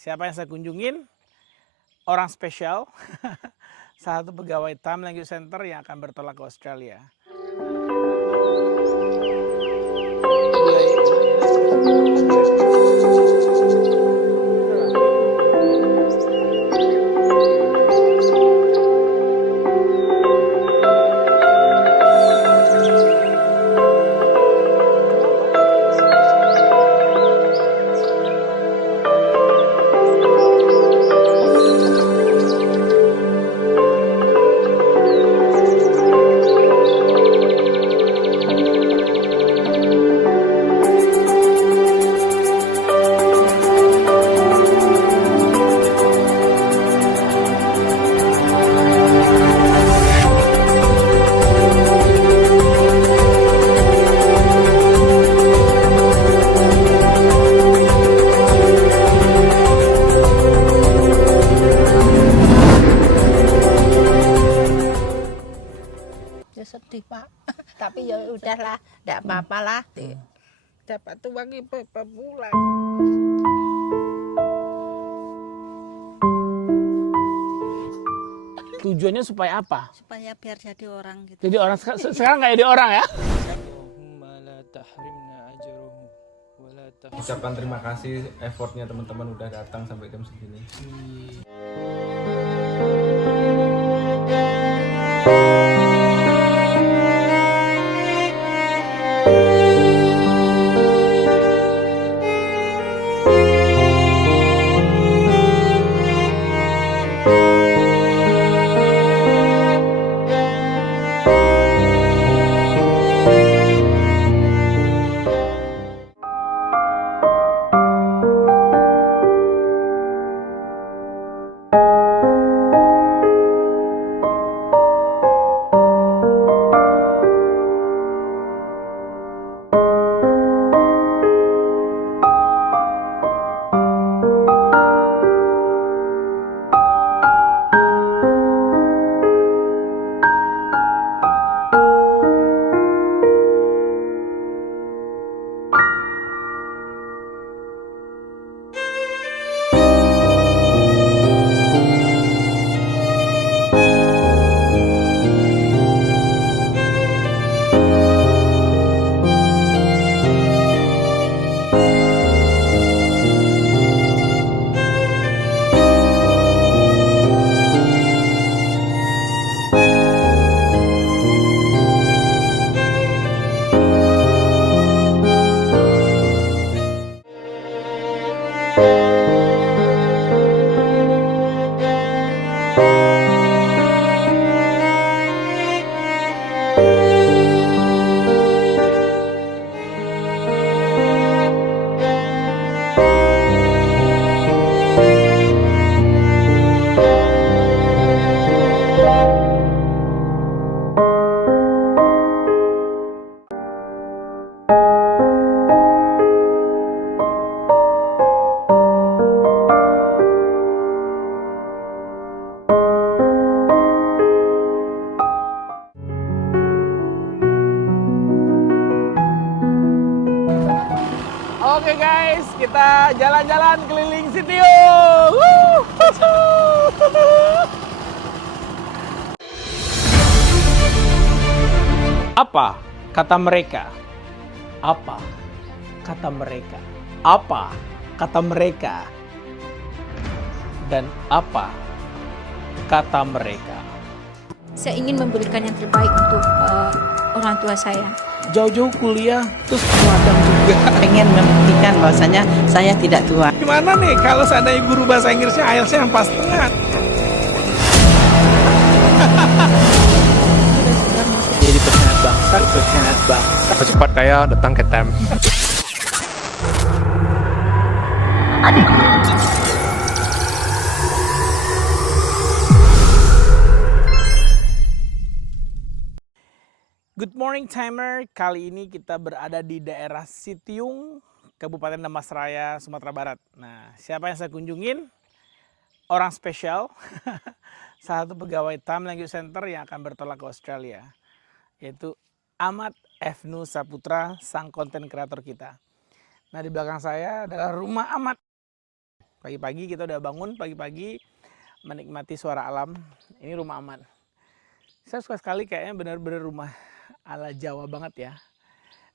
siapa yang saya kunjungin? Orang spesial, salah satu pegawai Time Language Center yang akan bertolak ke Australia. Sedih Pak, tapi ya udahlah, tidak apa-apa lah. Dapat uang ibu pulang. Tujuannya supaya apa? Supaya biar jadi orang gitu. Jadi orang sekarang nggak jadi orang ya? Ucapkan terima kasih effortnya teman-teman udah datang sampai jam segini. Oke guys, kita jalan-jalan keliling Sitiung. Apa kata mereka? Apa kata mereka? Apa kata mereka? Dan apa kata mereka? Saya ingin memberikan yang terbaik untuk orang tua saya. Jauh-jauh kuliah, terus magang juga. Pengen membuktikan bahwasanya saya tidak tua. Gimana nih kalau seandainya guru bahasa Inggrisnya IELTS-nya yang pas tengah? Jadi pengkhianat bangsa. Cepat kaya datang ke TAM. Good morning Timer, kali ini kita berada di daerah Sitiung, Kabupaten Damastraya, Sumatera Barat. Nah, siapa yang saya kunjungin? Orang spesial, salah satu pegawai Time Language Center yang akan bertolak ke Australia, yaitu Ahmad Efnu Saputra, sang konten kreator kita. Nah, di belakang saya adalah rumah Ahmad. Pagi-pagi kita udah bangun, pagi-pagi menikmati suara alam. Ini rumah Ahmad. Saya suka sekali, kayaknya benar-benar rumah ala Jawa banget ya.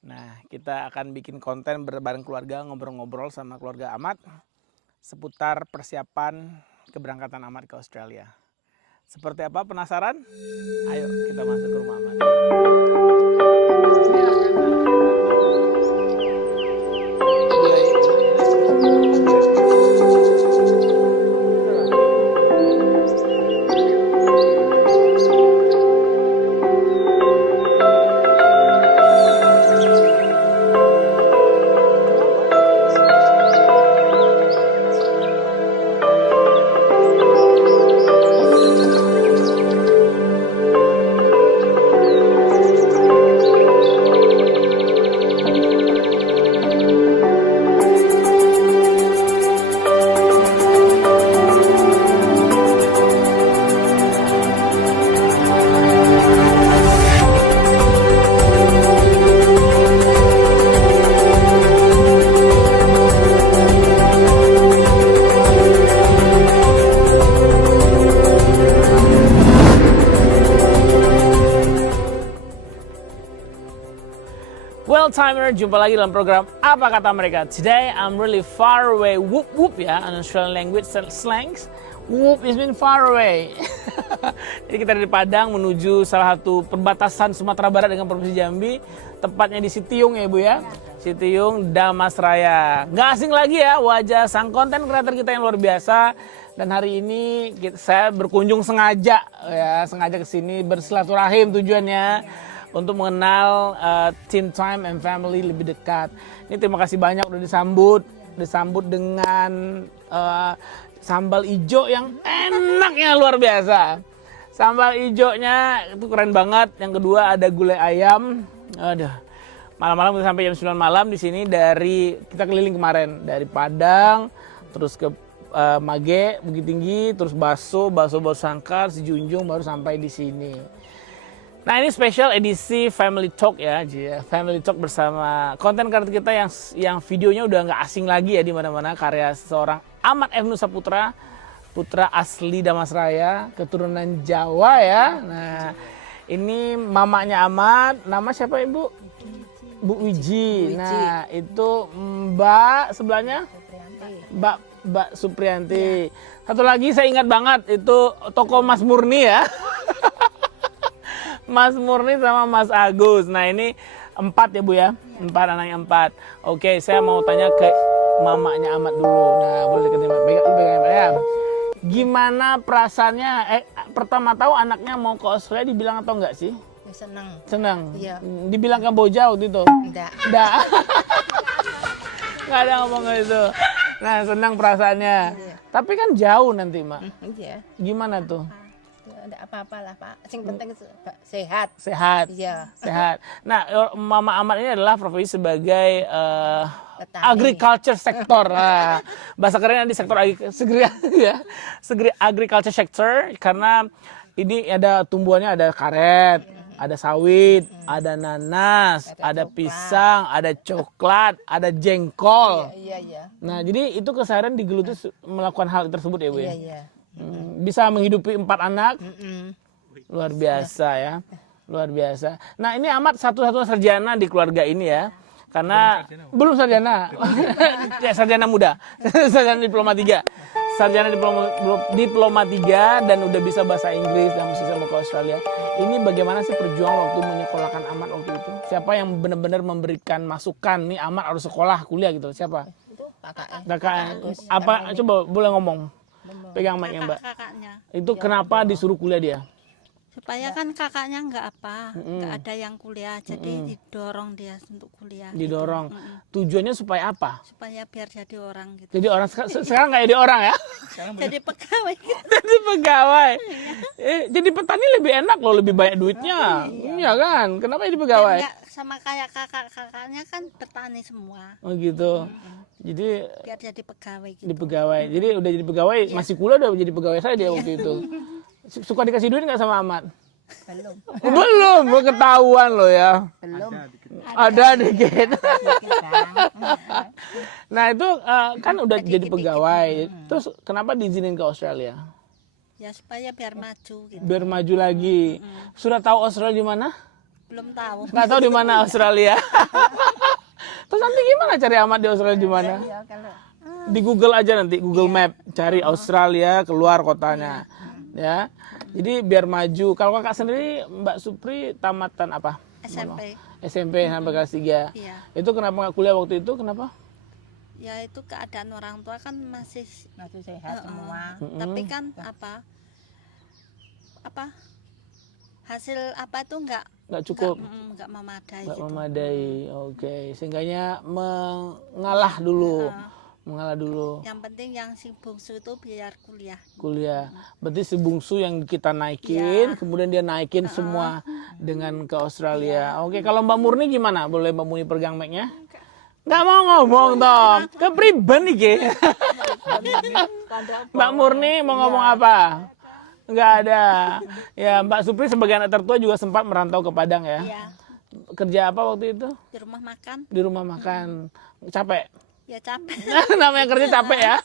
Nah, kita akan bikin konten bareng keluarga, ngobrol-ngobrol sama keluarga Ahmad seputar persiapan keberangkatan Ahmad ke Australia. Seperti apa, penasaran? Ayo kita masuk ke rumah Ahmad. Well timer, jumpa lagi dalam program Apa Kata Mereka. Today I'm really far away. Whoop whoop ya, an Australian language slangs. Whoop is mean far away. Jadi kita dari Padang menuju salah satu perbatasan Sumatera Barat dengan Provinsi Jambi. Tepatnya di Sitiung ya Ibu ya. Sitiung, Damasraya. Nggak asing lagi ya wajah sang konten kreator kita yang luar biasa. Dan hari ini saya berkunjung sengaja ke sini bersilaturahim tujuannya. Untuk mengenal Teen Time and Family lebih dekat. Ini terima kasih banyak udah disambut dengan sambal ijo yang enaknya luar biasa. Sambal ijonya itu keren banget. Yang kedua ada gulai ayam. Aduh, malam-malam kita sampai jam 9 malam di sini dari kita keliling kemarin dari Padang terus ke Mage Bukit Tinggi terus Baso Sangkar Sejunjung baru sampai di sini. Nah ini special edisi Family Talk ya, Family Talk bersama konten kreator kita yang videonya udah nggak asing lagi ya di mana-mana, karya seorang Ahmad F. Nusa Putra, putra asli Damasraya, keturunan Jawa ya. Nah ini mamanya Ahmad, nama siapa Ibu? Bu Wiji. Nah itu Mbak sebelahnya, Mbak Supriyanti. Satu lagi saya ingat banget itu toko Mas Murni ya. Mas Murni sama Mas Agus. Nah ini 4 ya Bu ya, 4 anaknya 4. Oke, saya mau tanya ke mamanya Ahmad dulu. Nah boleh deketin pegang ya. Gimana perasaannya? Pertama tahu anaknya mau ke Australia dibilang atau enggak sih? Ya, senang. Senang. Iya. Dibilang Kamboja waktu itu? Enggak. Nggak ada ngomong gitu. Nah senang perasaannya. Iya. Tapi kan jauh nanti Mak. Iya. Gimana tuh? Enggak apa-apa lah Pak. Yang penting sehat. Sehat. Iya. Sehat. Nah, Mama Ahmad ini adalah profesi sebagai Petani. agriculture sector. Nah, bahasa kerennya di sektor agriculture sector karena ini ada tumbuhannya ada karet, ada sawit, ada nanas, ada pisang, ada coklat, ada jengkol. Iya. Nah, jadi itu keseharian digeluti melakukan hal tersebut ya, Bu ya. Iya. Bisa menghidupi 4 anak. Luar biasa ya. Luar biasa. Nah ini Ahmad satu-satunya sarjana di keluarga ini ya. Karena belum sarjana. Ya sarjana muda. Sarjana diploma 3. Sarjana diploma 3 dan udah bisa bahasa Inggris dan bisa mau ke Australia. Ini bagaimana sih perjuangan waktu menyekolahkan Ahmad waktu itu? Siapa yang benar-benar memberikan masukan nih Ahmad harus sekolah kuliah gitu? Siapa? Itu kakaknya. Kakak. Apa coba boleh ngomong? Pegang mic-nya Mbak. Kakaknya. Itu kenapa disuruh kuliah dia? Supaya kan kakaknya nggak ada yang kuliah, jadi didorong dia untuk kuliah. Didorong. Tujuannya supaya apa? Supaya biar jadi orang gitu. Jadi orang sekarang nggak jadi orang ya? Jadi pegawai gitu. Jadi pegawai. Jadi petani lebih enak loh, lebih banyak duitnya. Iya kan? Kenapa jadi pegawai? Nggak sama kayak kakaknya kan petani semua. Oh gitu. Jadi Biar jadi pegawai gitu. jadi pegawai. Jadi udah jadi pegawai, masih kuliah udah jadi pegawai saya dia waktu itu. Suka dikasih duit nggak sama Ahmad? Belum. Belum, ketahuan loh ya. Belum. Ada dikit. Sedikit, Bang. Nah itu kan udah jadi pegawai. Terus kenapa diizinin ke Australia? Ya supaya biar maju gitu. Biar maju lagi. Sudah tahu Australia di mana? Belum tahu. Nggak tahu di mana Australia. Terus nanti gimana cari Ahmad di Australia di mana? Ya, kalau Di Google aja nanti, Google Map, cari Australia, keluar kotanya. Ya. Jadi biar maju. Kalau kakak sendiri Mbak Supri tamatan apa? SMP. SMP sampai kelas 3. Iya. Itu kenapa nggak kuliah waktu itu? Kenapa? Ya itu keadaan orang tua kan masih masih sehat semua. tapi kan apa hasil apa itu Nggak cukup. nggak memadai Nggak gitu. memadai. Oke. Sehingganya mengalah dulu. Mengalah dulu. Yang penting yang si bungsu itu biar kuliah. Kuliah. Berarti si bungsu yang kita naikin, kemudian dia naikin semua dengan ke Australia. Oke, kalau Mbak Murni gimana? Boleh Mbak Murni pegang mic-nya? Nggak mau ngomong, Tom. Kepriben nih, Mbak Murni mau ngomong apa? Nggak ada. Ya, Mbak Supri sebagai anak tertua juga sempat merantau ke Padang ya. Iya. Kerja apa waktu itu? Di rumah makan Di rumah makan. Capek? ya capek. Namanya kerja capek ya.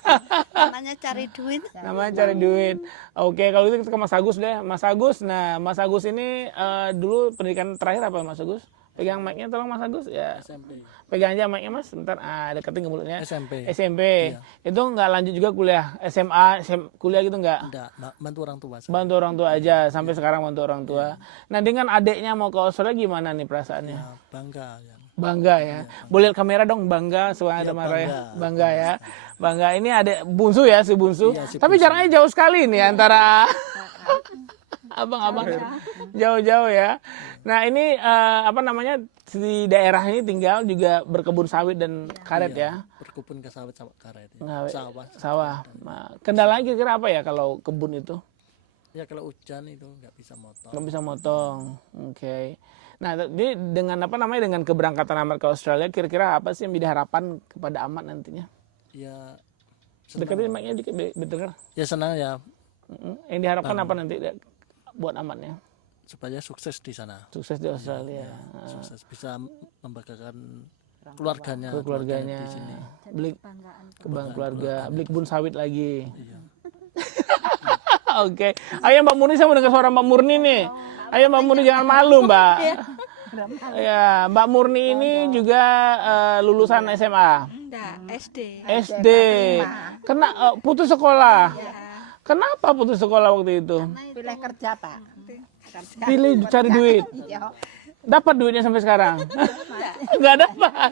Namanya cari duit. Namanya cari duit. Oke, kalau itu kita ke Mas Agus deh. Mas Agus, nah Mas Agus ini dulu pendidikan terakhir apa Mas Agus? Pegang mic-nya tolong Mas Agus ya. SMP. Pegang aja mic-nya Mas, sebentar. Deketin ke mulutnya. SMP. SMP. Itu nggak lanjut juga kuliah? SMA, kuliah gitu nggak? Enggak, bantu orang tua. Bantu orang tua aja, sampai sekarang bantu orang tua. Nah dengan adiknya mau ke Australia gimana nih perasaannya? Ya, bangga ya. Bangga ya. Boleh lihat kamera dong, bangga suara ada marah ya. Bangga ya. Bangga. Ini ada bungsu ya, si bungsu. Iya, si Tapi bungsu. jaraknya jauh sekali nih antara abang-abang. Jauh-jauh ya. Nah, ini apa namanya? Di daerah ini tinggal juga berkebun sawit dan karet ya. Berkebun ke sawit sama karet. Ya. Nah, Sawah. Sawah. Nah, kendalanya kira-kira apa ya kalau kebun itu? Ya kalau hujan itu nggak bisa motong. Nggak bisa motong. Oke. Nah, ini dengan apa namanya dengan keberangkatan Ahmad ke Australia, kira-kira apa sih yang menjadi harapan kepada Ahmad nantinya? Ya Deketin mic-nya dikit biar dengar. ya senang ya Yang diharapkan apa nanti buat Ahmadnya? supaya sukses di sana. Sukses di Australia. Sukses bisa membanggakan keluarganya. Keluarganya. Di sini. Beli kebanggaan keluarga, beli kebun sawit lagi. Iya. Oke. Ayo Mbak Murni, saya mau dengar suara Mbak Murni nih. Ayo Mbak Murni jangan malu, Mbak. Ya, Mbak Murni ini juga lulusan SMA. Enggak, SD. SD. Kena putus sekolah. Kenapa putus sekolah waktu itu? Pilih kerja, Pak. Pilih cari duit. Iya. Dapat duitnya sampai sekarang? Nggak dapat.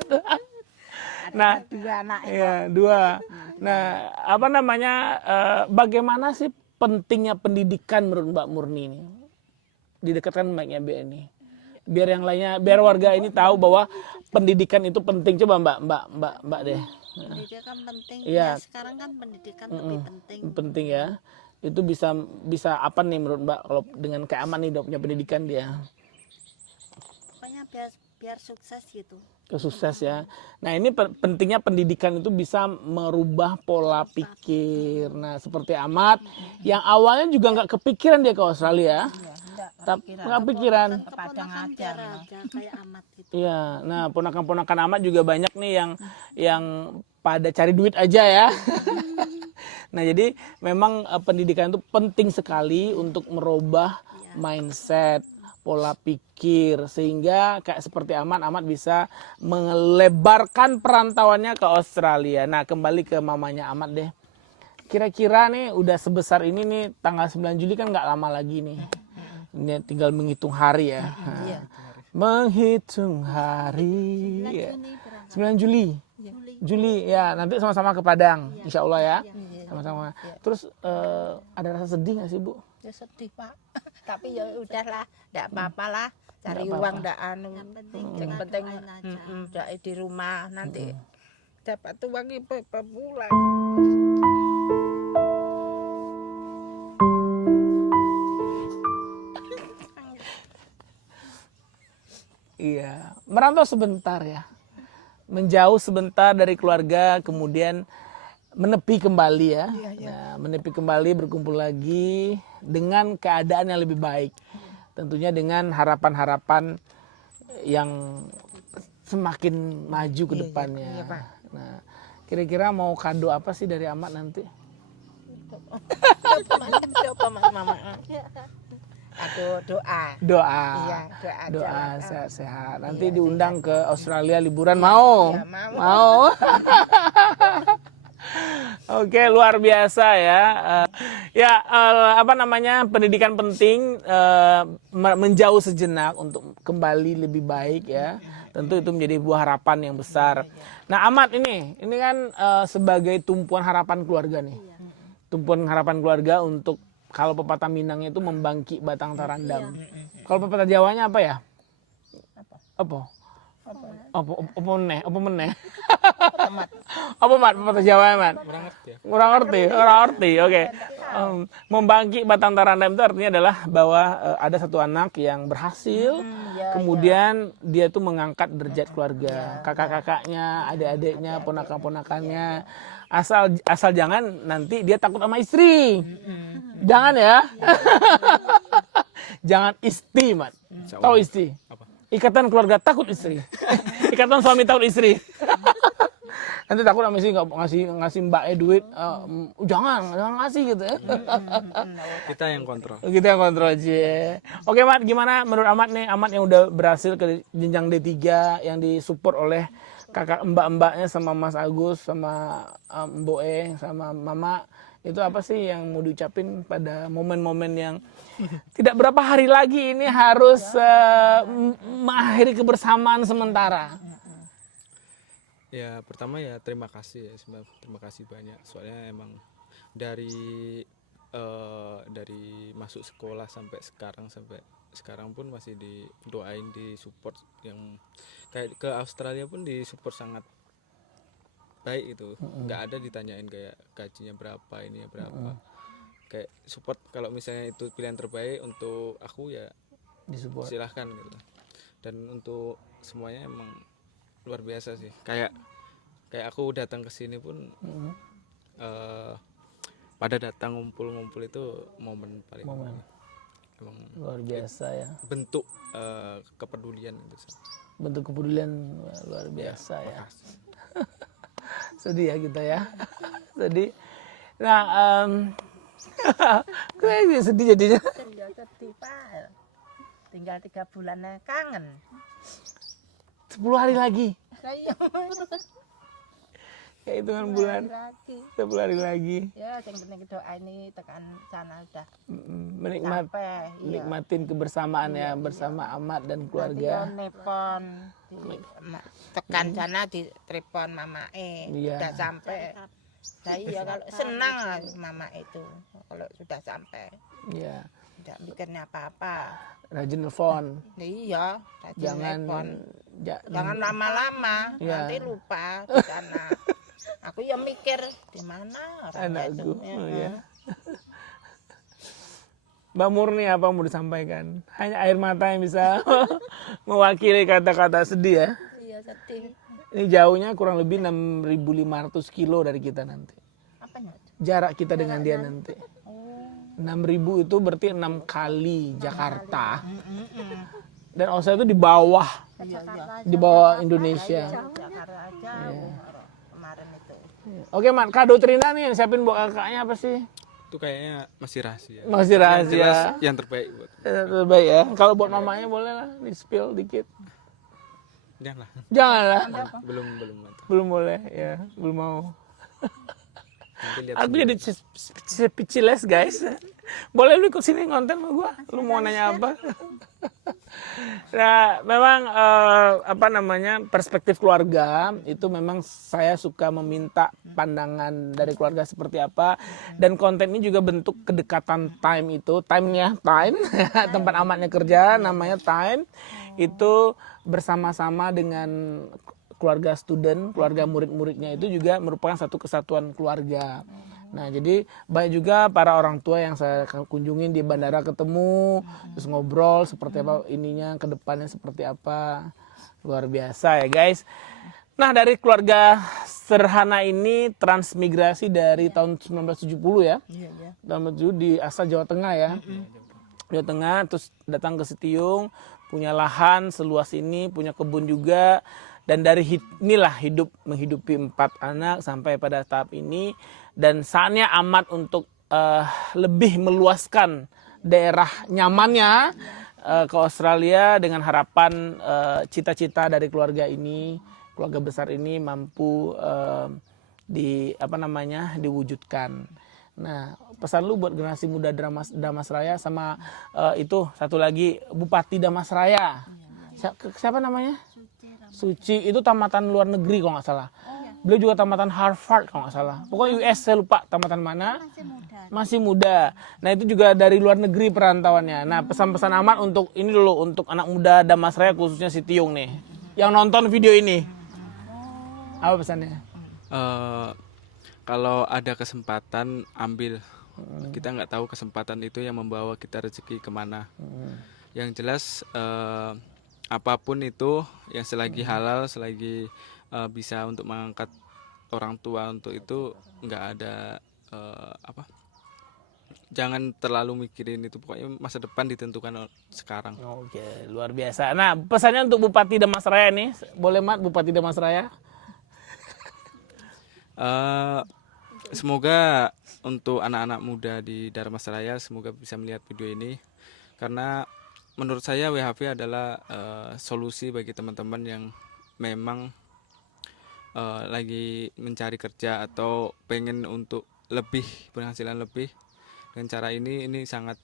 Nah, Dua anak. ya dua. Nah, apa namanya? Bagaimana sih pentingnya pendidikan menurut Mbak Murni ini? Didekatkan mic-nya BNI. Biar yang lainnya, biar warga ini tahu bahwa pendidikan itu penting. Coba Mbak deh. Pendidikan penting. Iya. Ya, sekarang kan pendidikan lebih penting. Penting ya. Itu bisa apa nih menurut Mbak kalau dengan kayak Aman nih punya pendidikan dia? Pokoknya biar sukses gitu. Sukses ya. Nah ini pentingnya pendidikan itu bisa merubah pola pikir. Nah seperti Ahmad yang awalnya juga nggak kepikiran dia ke Australia, tapi nggak pikiran. Keponakan biar aja kayak amat gitu. Iya. Nah ponakan-ponakan Ahmad juga banyak nih yang pada cari duit aja ya. Nah jadi memang pendidikan itu penting sekali untuk merubah mindset, pola pikir, sehingga kayak seperti Ahmad bisa melebarkan perantauannya ke Australia. Nah kembali ke mamanya Ahmad deh. Kira-kira nih udah sebesar ini nih, tanggal 9 Juli kan nggak lama lagi nih. Ini tinggal menghitung hari ya. Menghitung hari. 9 Juli. Juli ya, nanti sama-sama ke Padang, insya Allah ya. Sama-sama. Terus ada rasa sedih nggak sih Bu? Ya sedih, Pak. Tapi ya udahlah, enggak apa-apa lah. Cari uang enggak anu. Yang penting enggak di rumah nanti. Dapat uang ibu pulang. Iya, merantau sebentar ya. Menjauh sebentar dari keluarga, kemudian menepi kembali ya. Nah, menepi kembali, berkumpul lagi dengan keadaan yang lebih baik. Tentunya dengan harapan-harapan yang semakin maju ke depannya. iya, Pak. Nah, kira-kira mau kado apa sih dari Amat nanti? Mama. Aduh, doa. Doa. Iya, doa aja Doa lah. sehat-sehat. Nanti diundang ke Australia liburan mau? Iya, mau. Mau. Oke, luar biasa ya. Apa namanya, pendidikan penting, menjauh sejenak untuk kembali lebih baik ya. Tentu itu menjadi buah harapan yang besar. Nah, Amat ini kan sebagai tumpuan harapan keluarga nih. Tumpuan harapan keluarga untuk kalau pepatah Minang itu membangkit batang tarandam. Kalau pepatah Jawanya apa ya? Apa? Apa meneh? Apa Mat pepatah Jawa Mat? Kurang ngerti. Oke. Membangkit batang tarandam itu artinya adalah bahwa ada satu anak yang berhasil, kemudian dia tuh mengangkat derajat keluarga, kakak-kakaknya, adik-adiknya, ponakan-ponakannya. Asal jangan nanti dia takut sama istri. Jangan ya. Jangan isti, Mat. Tahu isti? Ikatan keluarga takut istri. Ikatan suami takut istri. Nanti takut sama istri nggak ngasih mbaknya duit. Jangan ngasih gitu ya. Kita yang kontrol. Kita yang kontrol aja. Oke, Mat, gimana menurut Amat nih? Amat yang udah berhasil ke jenjang D3 yang disupport oleh kakak mbak-mbaknya sama Mas Agus sama Mbok sama Mama, itu apa sih yang mau diucapin pada momen-momen yang tidak berapa hari lagi ini harus mengakhiri kebersamaan sementara? Ya pertama ya terima kasih ya, terima kasih banyak. Soalnya emang dari masuk sekolah sampai sekarang pun masih didoain, disupport, yang kayak ke Australia pun disupport sangat baik itu. Nggak ada ditanyain kayak gajinya berapa, ini ya berapa. Kayak support, kalau misalnya itu pilihan terbaik untuk aku ya Disupport. silahkan gitu. Dan untuk semuanya emang luar biasa sih. Kayak aku datang ke sini pun pada datang ngumpul itu momen paling emang Luar biasa ya. bentuk kepedulian gitu. Bentuk kepedulian luar biasa ya. Sedih ya kita ya. Sedih. Nah, gue sedih jadinya. Sedih, Pak. Tinggal 3 bulan kangen. 10 hari lagi. Saya Ya hitungan bulan. lagi. 10 hari lagi. Ya, yang penting doa ini tekan sana udah Menikmati. sampai. Nikmatin kebersamaan ya bersama Amat dan Nanti keluarga. yo nepon tekan sana di telepon mama Iya. udah sampai. Saya kalau senang mama itu kalau sudah sampai, Iya. tidak mikirnya apa-apa. Rajin nelfon. Iya, rajin Jangan nelpon. Jangan lama-lama, Iya. nanti lupa di sana. Aku ya mikir di mana orangnya itu. Anakku. Ya. Mbak Murni apa mau disampaikan? Hanya air mata yang bisa mewakili kata-kata sedih ya. Iya, sedih. Ini jauhnya kurang lebih 6.500 kilo dari kita nanti. Apanya? Jarak kita dengan dia nanti. 6.000 itu berarti 6 kali Jakarta. Dan Australia itu di bawah. Di bawah Indonesia. Jakarta aja kemarin itu. Oke, Mat, kado Trina nih yang siapin buat kakaknya apa sih? Itu kayaknya masih rahasia. Masih Yang rahasia. jelas yang terbaik buat. Terbaik ya. Kalau buat mamanya boleh lah di-spill dikit. Janganlah. Janganlah. Belum. Belum boleh ya, belum mau. Nanti lihat Aku sendiri. jadi speechless guys. Boleh lu ikut sini ngonten sama gua? Lu mau nanya apa? Nah, memang perspektif keluarga itu memang saya suka meminta pandangan dari keluarga seperti apa, dan konten ini juga bentuk kedekatan time tempat Amatnya kerja namanya Time, itu bersama-sama dengan keluarga student, keluarga murid-muridnya itu juga merupakan satu kesatuan keluarga. Nah, jadi banyak juga para orang tua yang saya kunjungin di bandara, ketemu, terus ngobrol seperti apa ininya, ke depannya seperti apa. Luar biasa ya guys. Nah, dari keluarga sederhana ini transmigrasi dari tahun 1970 ya. Iya. Tahun 1970 di asal Jawa Tengah ya. Jawa Tengah, terus datang ke Sitiung, punya lahan seluas ini, punya kebun juga. Dan dari inilah hidup menghidupi 4 anak sampai pada tahap ini, dan saatnya amat untuk lebih meluaskan daerah nyamannya ke Australia dengan harapan cita-cita dari keluarga ini, keluarga besar ini mampu diwujudkan. Nah, pesan lu buat generasi muda Damasraya sama itu satu lagi Bupati Damasraya. Siapa namanya? Suci. Itu tamatan luar negeri kalau nggak salah. Beliau juga tamatan Harvard kalau nggak salah. Pokoknya US saya lupa tamatan mana. Masih muda. Nah itu juga dari luar negeri perantauannya. Nah pesan-pesan amat untuk ini dulu, untuk anak muda Damasraya khususnya si Tiung nih, yang nonton video ini. Apa pesannya? Kalau ada kesempatan ambil. Kita nggak tahu kesempatan itu yang membawa kita rezeki kemana. Yang jelas apapun itu yang selagi halal, selagi bisa untuk mengangkat orang tua untuk itu, nggak ada jangan terlalu mikirin itu, pokoknya masa depan ditentukan sekarang. Oke, luar biasa. Nah pesannya untuk Bupati Damasraya nih, boleh Mat, Bupati Damasraya? Semoga untuk anak-anak muda di Dharmasraya semoga bisa melihat video ini, karena menurut saya WHV adalah solusi bagi teman-teman yang memang lagi mencari kerja atau pengen untuk lebih penghasilan lebih. Dengan cara ini sangat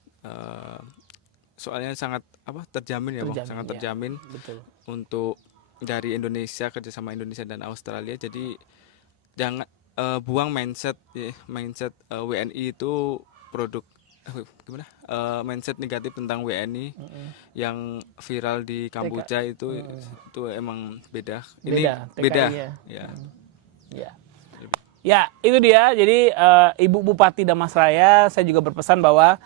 soalnya sangat terjamin ya Bang, sangat terjamin ya, betul. Untuk dari Indonesia, kerjasama Indonesia dan Australia. Jadi jangan buang mindset WNI itu produk mindset negatif tentang WNI yang viral di Kamboja itu emang beda. Ini beda. Ya. Ya, itu dia. Jadi Ibu Bupati Damasraya, saya juga berpesan bahwa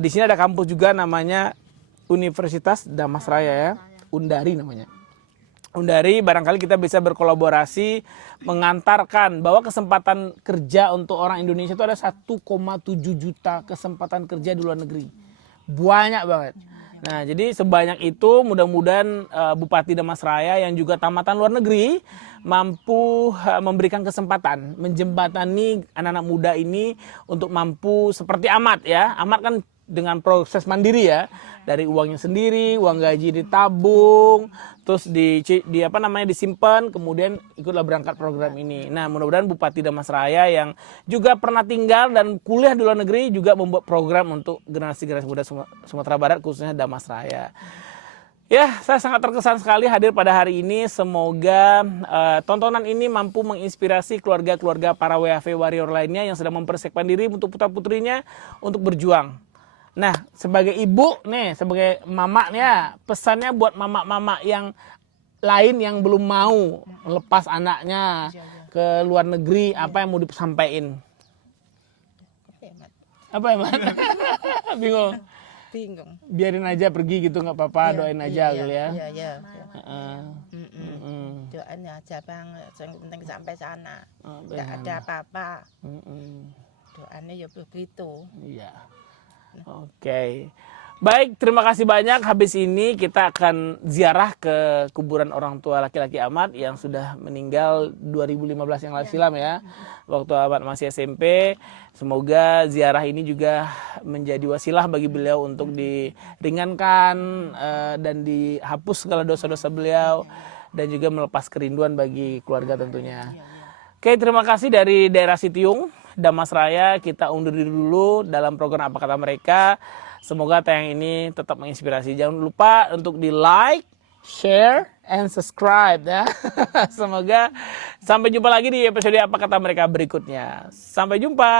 di sini ada kampus juga namanya Universitas Damasraya ya, Undari namanya. Undari, barangkali kita bisa berkolaborasi mengantarkan bahwa kesempatan kerja untuk orang Indonesia itu ada 1,7 juta kesempatan kerja di luar negeri. Banyak banget. Nah, jadi sebanyak itu mudah-mudahan Bupati Damasraya yang juga tamatan luar negeri mampu memberikan kesempatan, menjembatani anak-anak muda ini untuk mampu seperti Amat ya. Amat kan dengan proses mandiri ya, dari uangnya sendiri, uang gaji ditabung, terus disimpan, kemudian ikutlah berangkat program ini. Nah, mudah-mudahan Bupati Damasraya yang juga pernah tinggal dan kuliah di luar negeri juga membuat program untuk generasi-generasi muda Sumatera Barat khususnya Damasraya. Ya, saya sangat terkesan sekali hadir pada hari ini. Semoga tontonan ini mampu menginspirasi keluarga-keluarga para WHV warrior lainnya yang sedang mempersiapkan diri untuk putra-putrinya untuk berjuang. Nah, sebagai ibu nih, sebagai mama nih, pesannya buat mama-mama yang lain yang belum mau melepas anaknya ke luar negeri, apa yang mau disampaikan? Apa ya, Mat? Bingung. Biarin aja pergi gitu, nggak apa-apa, doain aja gitu ya. Iya. Doain aja Bang, yang penting sampai sana. Nggak ada apa-apa. Doanya ya begitu. Iya. Oke. Baik, terima kasih banyak. Habis ini kita akan ziarah ke kuburan orang tua laki-laki Amat yang sudah meninggal 2015 yang lalu silam ya. Waktu Amat masih SMP. Semoga ziarah ini juga menjadi wasilah bagi beliau untuk diringankan dan dihapus segala dosa-dosa beliau dan juga melepas kerinduan bagi keluarga tentunya. Oke, terima kasih dari daerah Sitiung, Damasraya. Kita undur diri dulu dalam program Apa Kata Mereka. Semoga tayang ini tetap menginspirasi. Jangan lupa untuk di like, share, and subscribe ya. Semoga sampai jumpa lagi di episode Apa Kata Mereka berikutnya. Sampai jumpa.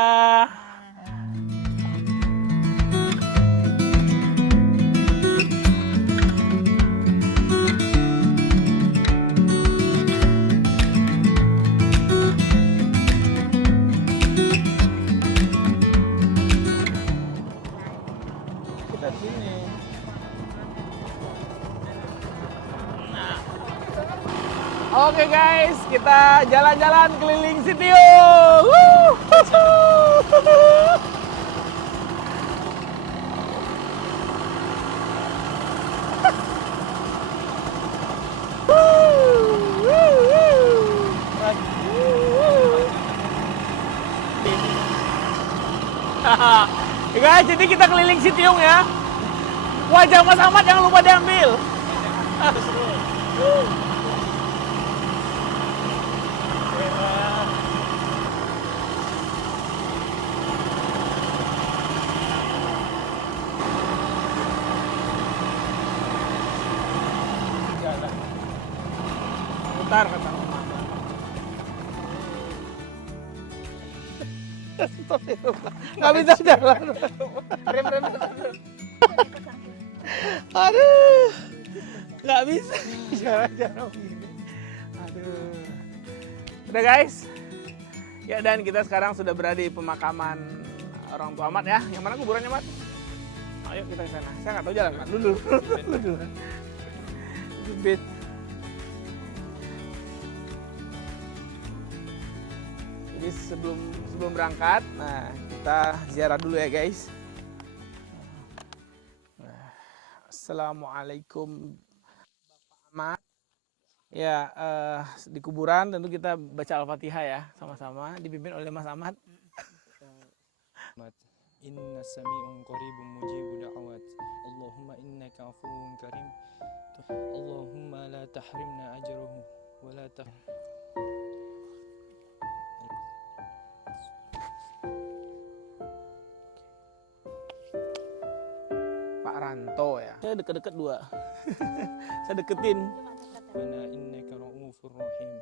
Oke guys, kita jalan-jalan keliling Sitiung. Woo! Ya guys, jadi kita keliling Sitiung ya. Wajah Mas Ahmad jangan lupa diambil. Bentar kata Mama. Nggak bisa jalan. Rem. Aduh, nggak bisa jalan-jalan begini. Aduh. Udah guys. Ya dan kita sekarang sudah berada di pemakaman orang tua Mat ya. Yang mana kuburannya Mat? Ayo kita ke sana. Saya nggak tahu jalan Mat. Dulu. Jubit. Jadi sebelum berangkat, nah kita ziarah dulu ya guys. Assalamualaikum Bapak Ahmad. Ya, di kuburan tentu kita baca Al-Fatihah ya sama-sama, dipimpin oleh Mas Ahmad. Inna sami'un qaribun mujibu da'awat. Allahumma innaka afuwun karim. Allahumma la tahrimna ajruhu wa la Pak Ranto ya. Saya deket-deket dua. Saya deketin. Rabbana innaka ra'ufur rahim.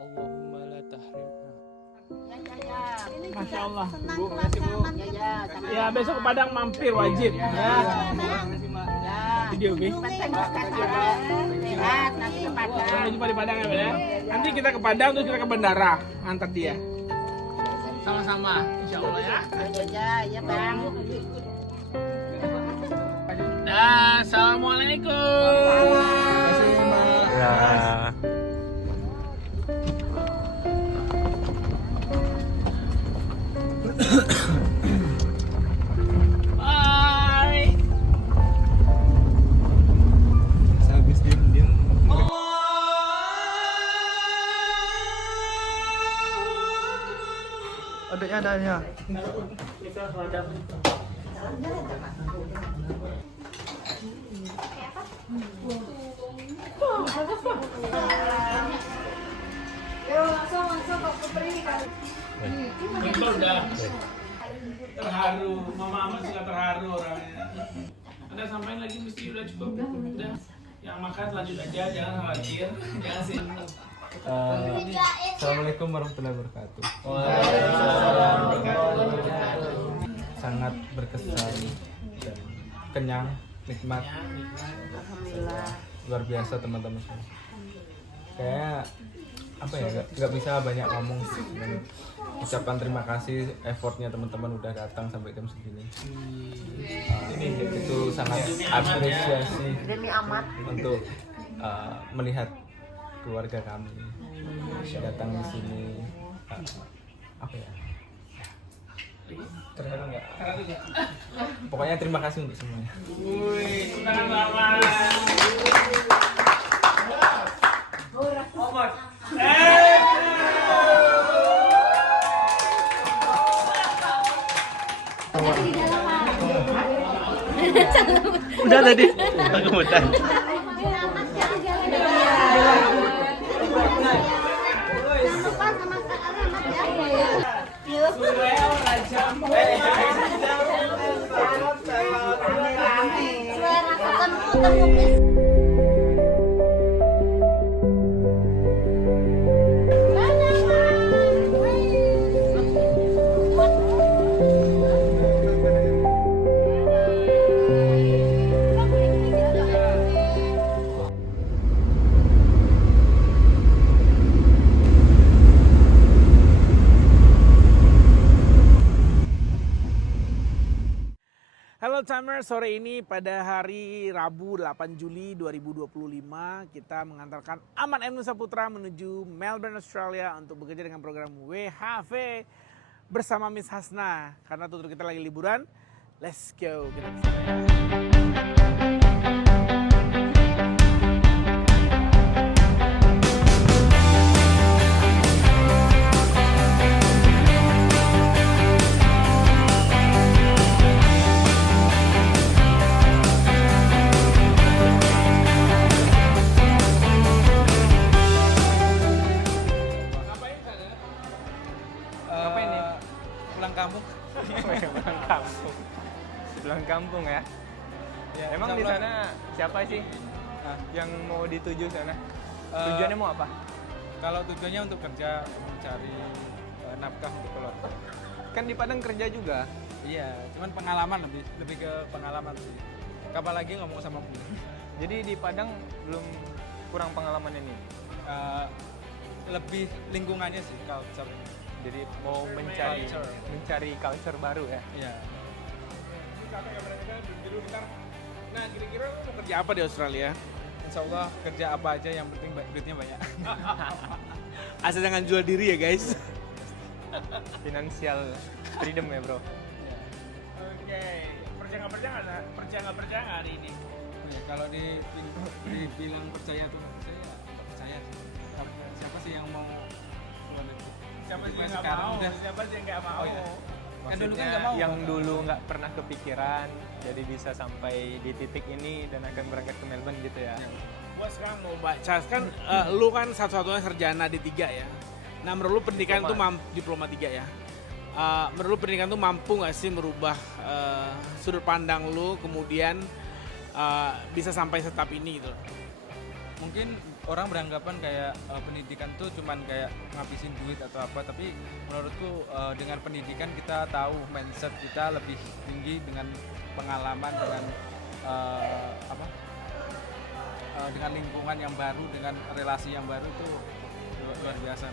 Allahumma la tahrimna. Masya Allah. Bu, makasih Bu. Ya besok ke Padang mampir wajib. Ya. Video oke. Sampai jumpa di Padang ya, ya. Nanti kita ke Padang terus kita ke bandara antar dia. Sama-sama, insya Allah ya. Ya Bang. Assalamualaikum. Ya. Bye. Habis diem. Adanya. Betul dah. Terharu, Mama Ahmad juga terharu orangnya. Anda sampaikan lagi mesti udah cukup. Udah. Yang makan lanjut aja, jangan khawatir, jangan sibuk. Assalamualaikum warahmatullahi wabarakatuh. Sangat berkesan dan kenyang, nikmat. Luar biasa teman-teman. Kayak apa ya, nggak bisa banyak ngomong sih. Ucapan terima kasih effortnya teman-teman udah datang sampai jam segini. Itu sangat apresiasi untuk melihat keluarga kami datang di sini. Apa ya? Terharu nggak? Pokoknya terima kasih untuk semuanya. Wih, tangan lama. Udah tadi. Kemudian. Halo Timer, sore ini pada hari Rabu 8 Juli 2025 kita mengantarkan Ahmad M. Nusa Putra menuju Melbourne, Australia untuk bekerja dengan program WHV bersama Miss Hasna. Karena tutur kita lagi liburan, let's go. Kita kesana. Pulang kampung. Pulang kampung ya. Ya, Emang di insya Allah, sana siapa sih ah, yang mau dituju sana? eh, Tujuannya mau apa? kalau tujuannya untuk kerja mencari nafkah untuk keluarga. Kan di Padang kerja juga. Iya, cuman pengalaman lebih ke pengalaman sih. Apalagi ngomong sama Bu. Jadi di Padang belum kurang pengalaman ini. Eh, lebih lingkungannya sih culture. Jadi mau mencari culture baru ya. Iya. Nah, kira-kira lu mau kerja apa di Australia? Insya Allah kerja apa aja yang penting duitnya banyak. Asal jangan jual diri ya, guys. Financial freedom ya, Bro. Oke, percaya nggak percaya hari ini? Ya, kalau dibilang percaya tuh nggak percaya, ya nggak percaya sih. Siapa sih yang mau keluar itu? Siapa sih yang nggak Sekarang mau? udah. Siapa sih yang nggak mau? Oh, iya. Kan dulu kan Maksudnya nggak mau. yang dulu nggak pernah kepikiran, jadi bisa sampai di titik ini dan akan berangkat ke Melbourne gitu ya. Ya. Gua sekarang mau baca, kan lu kan satu-satunya sarjana di 3 ya. Nah, menurut lu pendidikan tuh diploma 3 ya. Menurut lu pendidikan tuh mampu nggak sih merubah sudut pandang lu, kemudian bisa sampai setap ini gitu? Mungkin orang beranggapan kayak pendidikan tuh cuman kayak ngabisin duit atau apa, tapi menurutku dengan pendidikan kita tahu mindset kita lebih tinggi dengan pengalaman, dengan dengan lingkungan yang baru, dengan relasi yang baru itu luar biasa.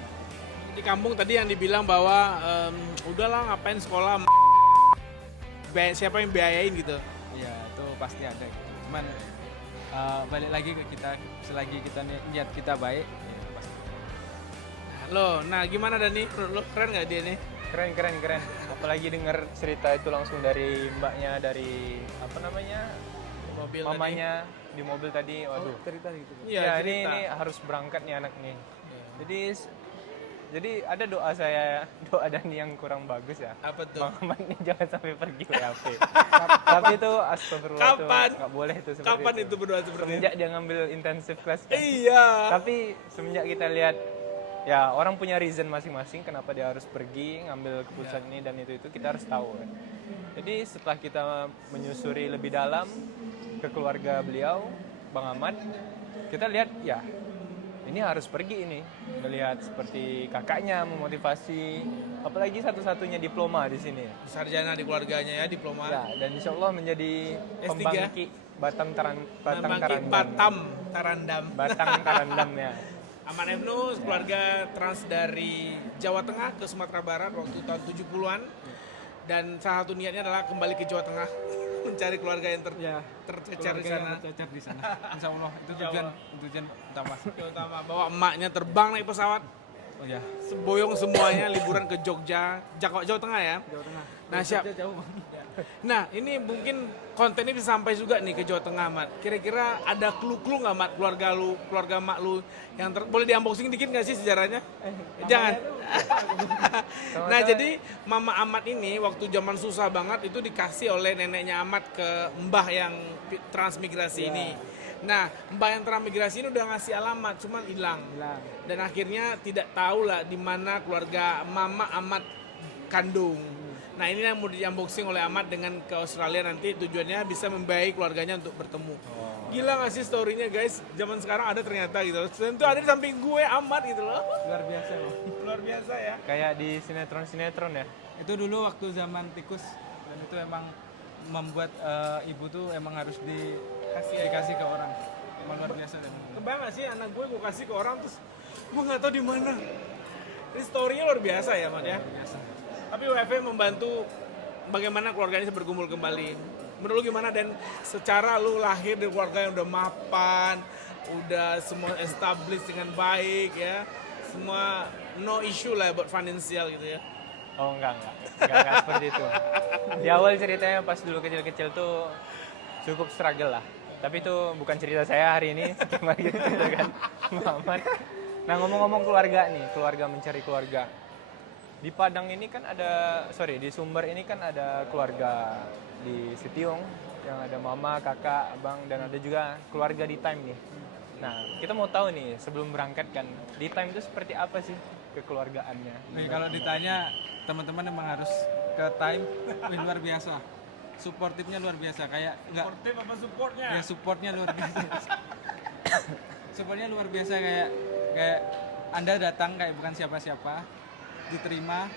Di kampung tadi yang dibilang bahwa udahlah ngapain sekolah, siapa yang biayain gitu. Iya, itu pasti ada gitu. Cuman balik lagi ke kita, selagi kita niat kita baik, ya pasti. Lo, nah gimana Dani? Lo keren nggak dia nih? Keren. Apalagi dengar cerita itu langsung dari mbaknya, dari apa namanya, Mobil mamanya di mobil tadi. Waduh. Cerita gitu. Ya, Iya, ini harus berangkat nih anak nih. Jadi ada doa Dani yang kurang bagus ya. Apa tuh? Bang Ahmad nih jangan sampai pergi WAP. Tapi itu astagfirullah tuh Kapan? nggak boleh itu seperti Kapan itu berdoa seperti itu? Semenjak dia ngambil intensive class kan. Iya. Tapi semenjak kita lihat ya orang punya reason masing-masing kenapa dia harus pergi ngambil keputusan ini dan itu kita harus tahu kan. Jadi setelah kita menyusuri lebih dalam ke keluarga beliau, Bang Ahmad, kita lihat ya ini harus pergi ini. Melihat seperti kakaknya memotivasi, apalagi satu-satunya diploma di sini. Sarjana di keluarganya ya, diploma. Ya, dan insya Allah menjadi S3. pembangkit Batang Membangkit Tarandam. Batam Tarandam. Batang Tarandam ya. Aman Ebnu, keluarga trans dari Jawa Tengah ke Sumatera Barat waktu tahun 70-an. Dan salah satu niatnya adalah kembali ke Jawa Tengah mencari keluarga yang tercecer di sana. Tercecer di sana. Insya Allah itu tujuan utama. Utama bawa emaknya terbang naik pesawat. Oh ya. Boyong semuanya liburan ke Jogja, Jawa Tengah ya. Jawa Tengah. Nah, siap. Jauh. Nah, ini mungkin konten ini bisa sampai juga nih ke Jawa Tengah, Mat. Kira-kira ada clue-clue nggak, Mat, keluarga mak lu yang boleh di-unboxing dikit nggak sih sejarahnya? Jangan. Nah, jadi Mama Ahmad ini waktu zaman susah banget itu dikasih oleh neneknya Ahmad ke mbah yang transmigrasi ini. Nah, mbah yang transmigrasi ini udah ngasih alamat, cuman hilang. Dan akhirnya tidak tahu lah di mana keluarga Mama Ahmad kandung. Nah, ini yang mau di-unboxing oleh Ahmad dengan ke Australia nanti tujuannya bisa membiayai keluarganya untuk bertemu. Gila gak sih story-nya, guys? Zaman sekarang ada ternyata gitu loh. Dan itu ada di samping gue, Ahmad gitu loh. Luar biasa loh. Luar biasa ya. Kayak di sinetron-sinetron ya. Itu dulu waktu zaman tikus, dan itu emang membuat ibu tuh emang harus dikasih ke orang. Emang luar biasa deh. Kebayang gak sih anak gue kasih ke orang terus gue gak tahu di mana. Ini story-nya luar biasa ya, Mat ya. Biasa. Tapi WFH membantu bagaimana keluarganya bisa berkumpul kembali. Menurut lu gimana? Dan secara lu lahir dari keluarga yang udah mapan, udah semua established dengan baik ya, semua no issue lah buat finansial gitu ya. Oh enggak seperti itu. Di awal ceritanya pas dulu kecil-kecil tuh cukup struggle lah. Tapi itu bukan cerita saya hari ini, cuma gitu kan Muhammad. Nah ngomong-ngomong keluarga nih, keluarga mencari keluarga. Di Padang ini kan di Sumber ini kan ada keluarga di Sitiung yang ada mama, kakak, abang, dan ada juga keluarga di Time nih. Nah, kita mau tahu nih sebelum berangkat kan, di Time itu seperti apa sih kekeluargaannya? Nih, kalau ditanya teman-teman emang harus ke time luar biasa. Suportifnya luar biasa, kayak enggak Sportif apa supportnya? ya supportnya luar biasa. Supportnya luar biasa, kayak Anda datang kayak bukan siapa-siapa, diterima,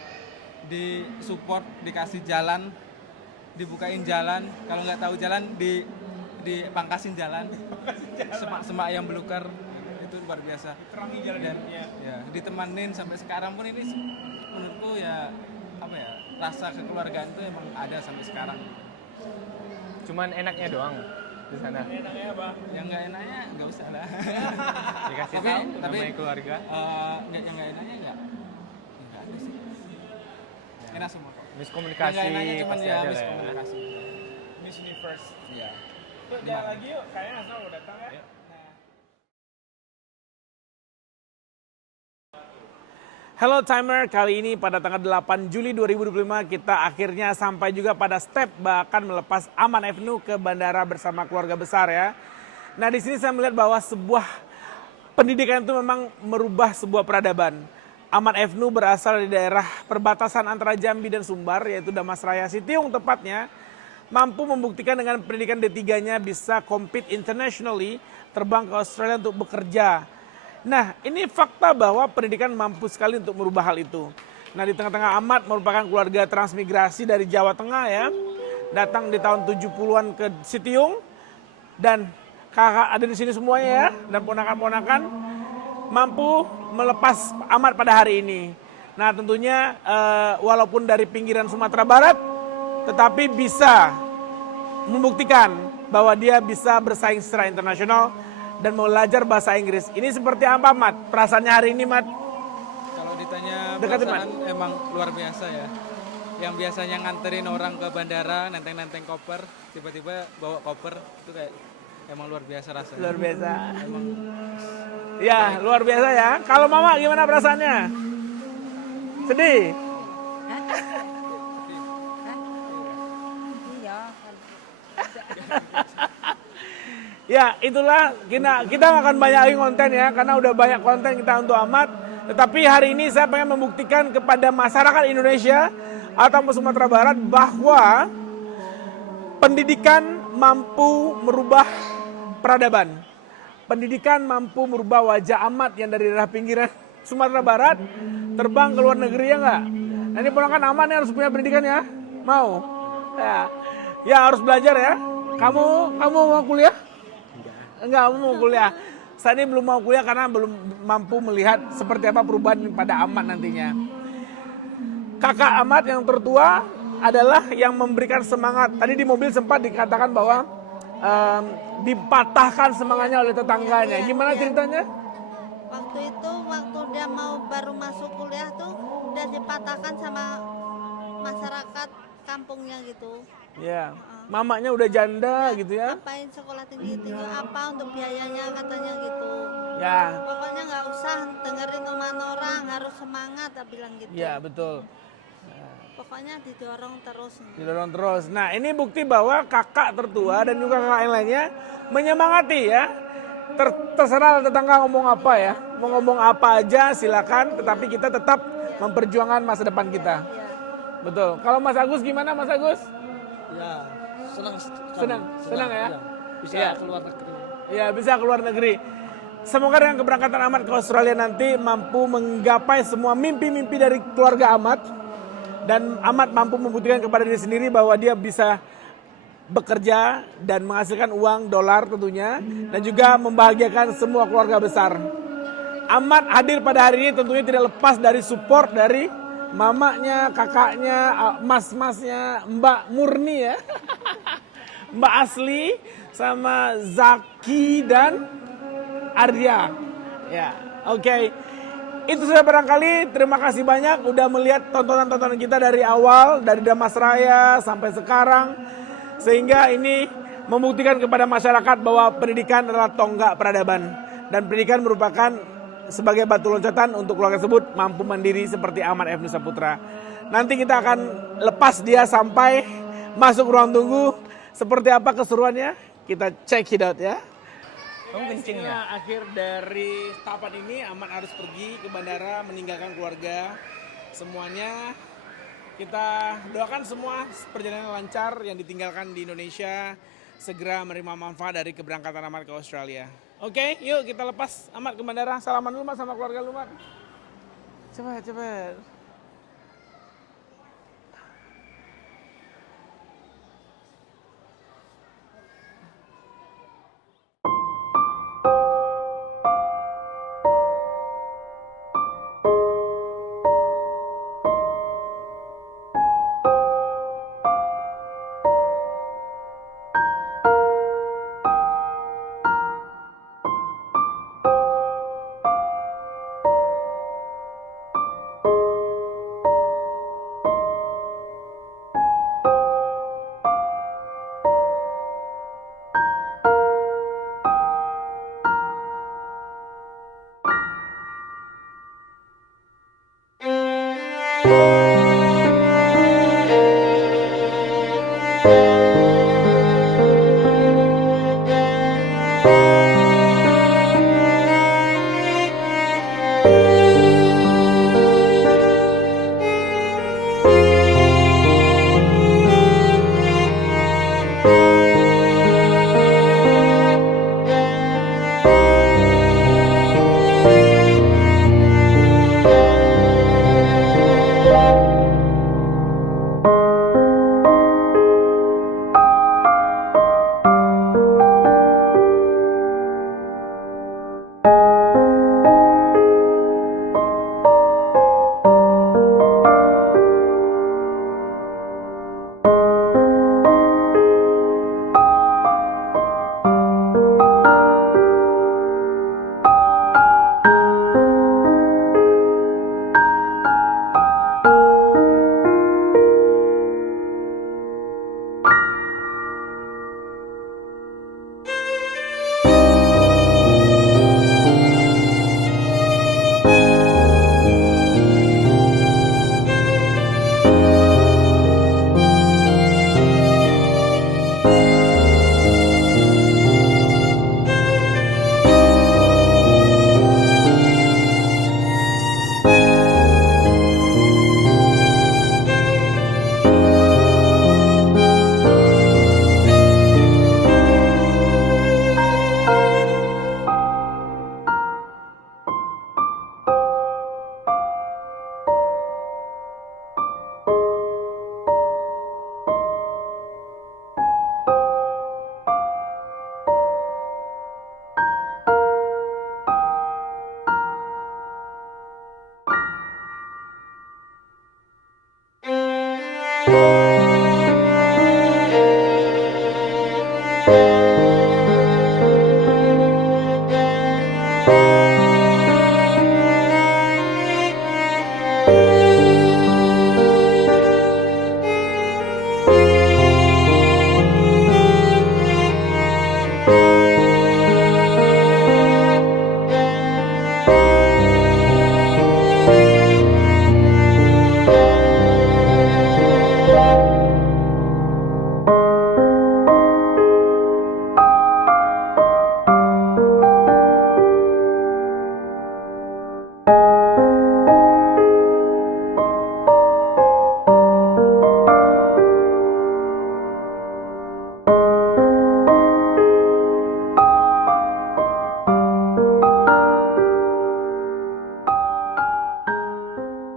disupport, dikasih jalan, dibukain jalan, kalau nggak tahu jalan dipangkasin jalan, semak-semak yang belukar, itu luar biasa. Dan ya ditemanin sampai sekarang pun ini menurutku ya apa ya, rasa kekeluargaan itu emang ada sampai sekarang. Cuman enaknya doang di sana. Enaknya apa? Yang nggak enaknya nggak usah lah. Dikasih Tapi- tahu tapi- namanya keluarga. Yang nggak enaknya nggak ada sih. Enak semua kok. Miskomunikasi Yang nggak enaknya cuman pasti ya ada lah ya. miskomunikasi. Miss Universe. Iya. Yuk jalan lagi yuk, kayaknya Asal udah datang ya. Nah. Hello Timer, kali ini pada tanggal 8 Juli 2025 kita akhirnya sampai juga pada step bahkan melepas Aman Avenue ke bandara bersama keluarga besar ya. Nah di sini saya melihat bahwa sebuah pendidikan itu memang merubah sebuah peradaban. Aman Avenue berasal dari daerah perbatasan antara Jambi dan Sumbar yaitu Damasraya Sitiung tepatnya. Mampu membuktikan dengan pendidikan D3-nya bisa compete internationally, terbang ke Australia untuk bekerja. Nah, ini fakta bahwa pendidikan mampu sekali untuk merubah hal itu. Nah, di tengah-tengah Ahmad merupakan keluarga transmigrasi dari Jawa Tengah ya. Datang di tahun 70-an ke Sitiung dan kakak ada di sini semuanya ya dan ponakan-ponakan mampu melepas Ahmad pada hari ini. Nah, tentunya walaupun dari pinggiran Sumatera Barat tetapi bisa membuktikan bahwa dia bisa bersaing secara internasional dan belajar bahasa Inggris. Ini seperti apa, Mat? Perasaannya hari ini, Mat? Kalau ditanya Deketin, perasaan emang luar biasa ya. Yang biasanya nganterin orang ke bandara, nenteng-nenteng koper, tiba-tiba bawa koper, itu kayak emang luar biasa rasanya. Luar biasa. Ya, luar biasa ya. Kalau Mama gimana perasaannya? Sedih? Iya. Ya, itulah kita akan banyak lagi konten ya, karena udah banyak konten kita untuk Ahmad. Tetapi hari ini saya pengen membuktikan kepada masyarakat Indonesia atau Sumatera Barat bahwa pendidikan mampu merubah peradaban. Pendidikan mampu merubah wajah Ahmad yang dari daerah pinggiran Sumatera Barat terbang ke luar negeri ya nggak? Nah, ini ponakan Ahmad nih harus punya pendidikan ya, mau? Ya harus belajar ya. Kamu mau kuliah? Enggak mau kuliah. Saya ini belum mau kuliah karena belum mampu melihat seperti apa perubahan pada Ahmad nantinya. Kakak Ahmad yang tertua adalah yang memberikan semangat. Tadi di mobil sempat dikatakan bahwa dipatahkan semangatnya oleh tetangganya. Gimana ceritanya? Waktu itu waktu dia mau baru masuk kuliah tuh udah dipatahkan sama masyarakat kampungnya gitu. Ya, mamanya udah janda gitu ya. Ngapain sekolah tinggi-tinggi apa untuk biayanya katanya gitu. Ya, Pokoknya nggak usah dengerin omongan orang, harus semangat, dia bilang gitu. ya betul. Pokoknya didorong terus. Didorong terus. Nah, ini bukti bahwa kakak tertua dan juga kakak yang lainnya menyemangati ya. Terserah tetangga ngomong apa ya. Mau ngomong apa aja silakan, tetapi kita tetap memperjuangkan masa depan kita. Betul. Kalau Mas Agus gimana Mas Agus? Ya, senang Senang ya? Bisa Iya. keluar negeri. Ya, bisa keluar negeri. Semoga dengan keberangkatan Ahmad ke Australia nanti mampu menggapai semua mimpi-mimpi dari keluarga Ahmad. Dan Ahmad mampu membuktikan kepada diri sendiri bahwa dia bisa bekerja dan menghasilkan uang dolar tentunya. Dan juga membahagiakan semua keluarga besar. Ahmad hadir pada hari ini tentunya tidak lepas dari support dari mamanya, kakaknya, mas-masnya, Mbak Murni ya. Mbak Asli sama Zaki dan Arya. Ya, oke. Itu sudah barangkali. Terima kasih banyak udah melihat tontonan-tontonan kita dari awal, dari Damasraya sampai sekarang. Sehingga ini membuktikan kepada masyarakat bahwa pendidikan adalah tonggak peradaban. Dan pendidikan merupakan sebagai batu loncatan untuk keluarga tersebut mampu mandiri seperti Ahmad Avenue Saputra. Nanti kita akan lepas dia sampai masuk ruang tunggu. Seperti apa keseruannya? Kita check it out ya. Kamu kencing ya? Akhir dari tahapan ini Ahmad harus pergi ke bandara meninggalkan keluarga. Semuanya Kita doakan semua perjalanan lancar yang ditinggalkan di Indonesia segera menerima manfaat dari keberangkatan Ahmad ke Australia. Oke, yuk kita lepas Ahmad ke bandara. Salaman dulu Mat sama keluarga lu Mat. Cepet.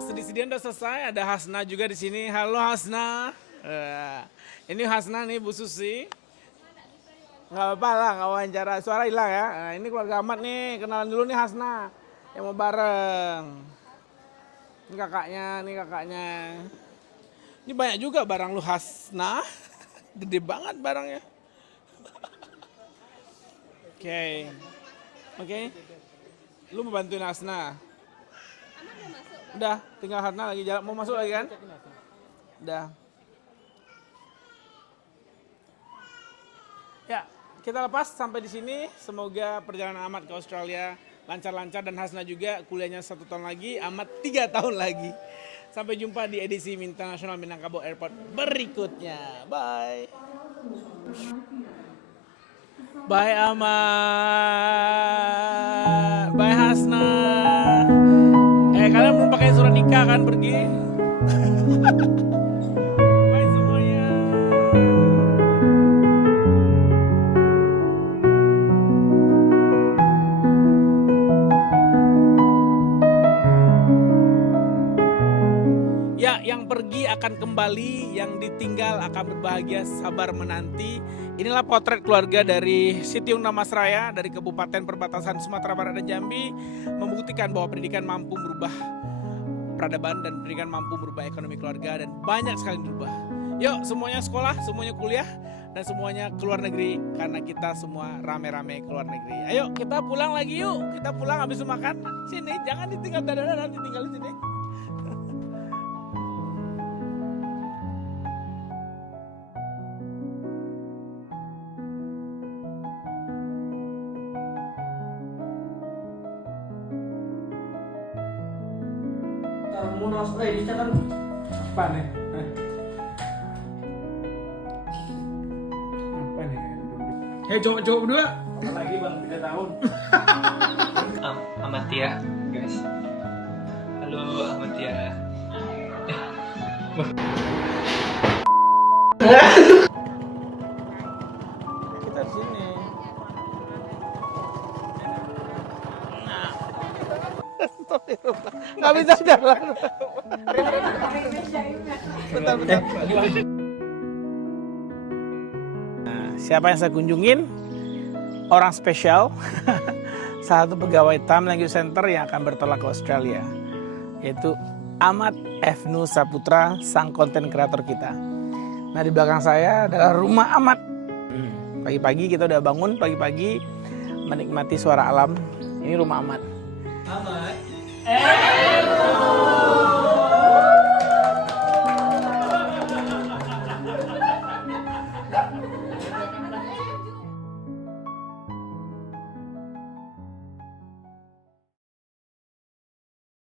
Sedih-sedihan udah selesai, ada Hasna juga di sini. Halo Hasna. Ini Hasna nih Bu Susi. Nggak apa-apa lah, nggak wawancara. Suara hilang ya. Nah, ini keluarga Ahmad nih, kenalan dulu nih Hasna. Yang mau bareng. Ini kakaknya. Ini banyak juga barang lu Hasna. Gede banget barangnya. Oke. Lu mau bantuin Hasna? Udah, tinggal Hasna lagi jalan. Mau masuk lagi kan? Udah. Ya, kita lepas sampai di sini. Semoga perjalanan Ahmad ke Australia lancar-lancar dan Hasna juga kuliahnya 1 tahun lagi, Ahmad 3 tahun lagi. Sampai jumpa di edisi International Minangkabau Airport berikutnya. Bye. Bye Ahmad. Bye Hasna. Kalian belum pakai surat nikah kan pergi? Bye semuanya. Ya, yang pergi akan kembali, yang ditinggal akan berbahagia, sabar menanti. Inilah potret keluarga dari Sitiung Damasraya, dari Kabupaten Perbatasan Sumatera Barat dan Jambi, membuktikan bahwa pendidikan mampu merubah peradaban dan pendidikan mampu merubah ekonomi keluarga, dan banyak sekali berubah. Yuk, semuanya sekolah, semuanya kuliah, dan semuanya keluar negeri, karena kita semua rame-rame keluar negeri. Ayo, kita pulang lagi yuk. Kita pulang habis makan. Sini, jangan ditinggal dadah-dadah, ditinggal di sini. Munas, di kan Apa nih? Apa nih? Hei cowok-cowok berdua. Apalagi bang 3 tahun. Amatia, guys. Halo Amatia. Kita di sini. Nggak bisa jalan. Bentar. Nah, siapa yang saya kunjungin? Orang spesial. Salah satu pegawai Time Language Center yang akan bertolak ke Australia, yaitu Ahmad Efnu Saputra, sang konten kreator kita. Nah, di belakang saya adalah rumah Ahmad. Pagi-pagi kita udah bangun, pagi-pagi menikmati suara alam. Ini rumah Ahmad. Ahmad.